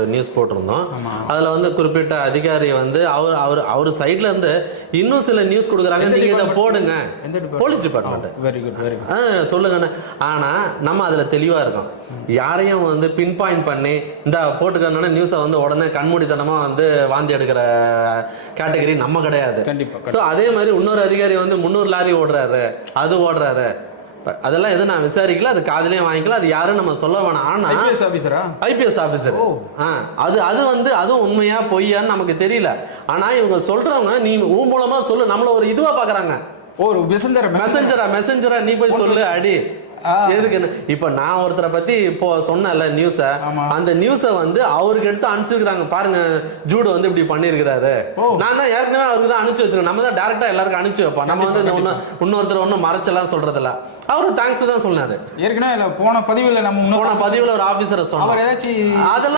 ஒரு நியூஸ் போட்டிருந்தோம். அதுல வந்து குறிப்பிட்ட அதிகாரி வந்து அவர் சைட்ல இருந்து இன்னும் சில நியூஸ் கொடுக்குறாங்க, நீங்க இதை போடுங்க. Police department. Very good very good. சொல்லுங்க. ஆனா நம்ம அதுல தெளிவா இருக்கோம். யாரையும் வந்து பின் பாயிண்ட் பண்ணி இந்த போட்டுக்கணும்னா நியூஸை வந்து உடனே கண்மூடித்தனமா வந்து வாந்தி எடுக்கிற கேட்டகரி நம்ம கிடையாது. கண்டிப்பா. சோ அதே மாதிரி இன்னொரு அதிகாரி வந்து 300 லாரி ஓடுறாரு, அது ஓடுறாரு, அதெல்லாம் எதுவும் நான் விசாரிக்கல, அது காதலையும் வாங்கிக்கல, அது யாரும் நம்ம சொல்ல வேணாம். ஆனா ஐபிஎஸ் ஆபீசரா? IPS officer. அது வந்து அதுவும் உண்மையா பொய்யான்னு நமக்கு தெரியல. ஆனா இவங்க சொல்றவங்க நீ மூலமா சொல்லு, நம்மள ஒரு இதுவா பாக்குறாங்க. ஒரு மெசஞ்சரா நீ போய் சொல்லு அடி. எதுக்கு? இப்ப நான் ஒருத்தரை பத்தி இப்போ சொன்னல நியூஸ, அந்த நியூஸ வந்து அவருக்கு எடுத்து அனுப்பிச்சிருக்காங்க. பாருங்க ஜூடு வந்து இப்படி பண்ணிருக்கிறாரு. நான் தான் ஏற்கனவே அவருக்கு தான் அனுப்பிச்சு வச்சிருக்கேன். நம்ம தான் டைரக்டா எல்லாருக்கும் அனுப்பிச்சு வைப்போம். நம்ம வந்து இன்னொருத்தர் ஒன்னும் மறைச்செல்லாம் சொல்றது இல்ல. அவரு தேங்க்ஸ் தான் சொன்னாரு. ஏற்கனவே போன பதிவுல ஒரு ஆபீசரை சொன்னார். அதெல்லாம்